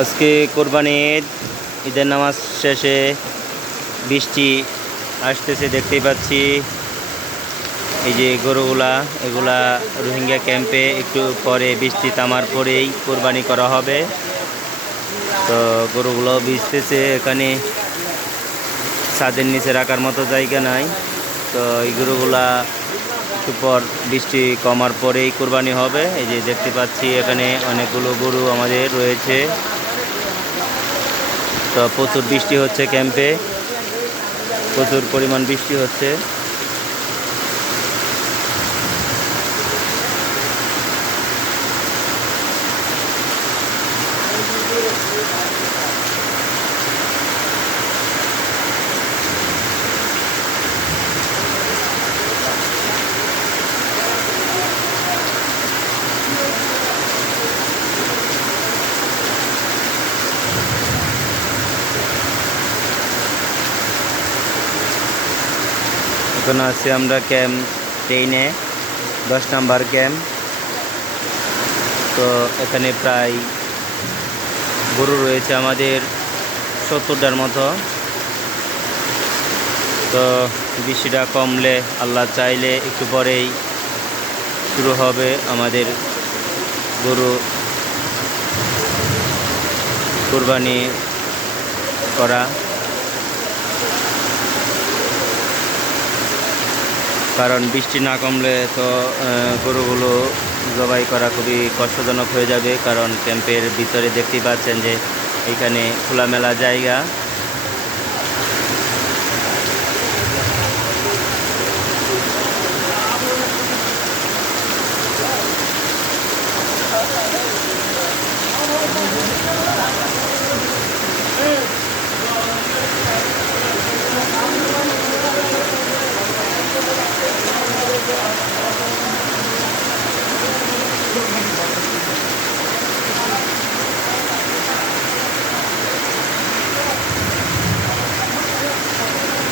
আজকে কোরবানি ঈদ ঈদের নামাজ শেষে বৃষ্টি আসতেছে, দেখতেই পাচ্ছি। এই যে গরুগুলা, এগুলা রোহিঙ্গা ক্যাম্পে একটু পরে বৃষ্টি তামার পরেই কোরবানি করা হবে। তো গরুগুলো ভিজতেছে এখানে। ছাদের নিচে রাখার মতো জায়গা নাই। তো এই গরুগুলা একটু পর বৃষ্টি কমার পরেই কোরবানি হবে। এই যে দেখতে পাচ্ছি, এখানে অনেকগুলো গরু আমাদের রয়েছে। তো প্রচুর বৃষ্টি হচ্ছে ক্যাম্পে। প্রচুর পরিমাণ বৃষ্টি হচ্ছে। এখন আছি আমরা ক্যাম্প টেইনে, দশ নাম্বার ক্যাম্প। তো এখানে প্রায় গরু রয়েছে আমাদের সত্তরটার মতো। তো বৃষ্টিটা কমলে আল্লাহ চাইলে একটু পরেই শুরু হবে আমাদের গরু কোরবানি করা। কারণ বৃষ্টি না কমলে তো গরুগুলো জবাই করা খুবই কষ্টজনক হয়ে যাবে। কারণ ক্যাম্পের ভিতরে দেখতেই পাচ্ছেন যে এখানে খোলামেলা জায়গা।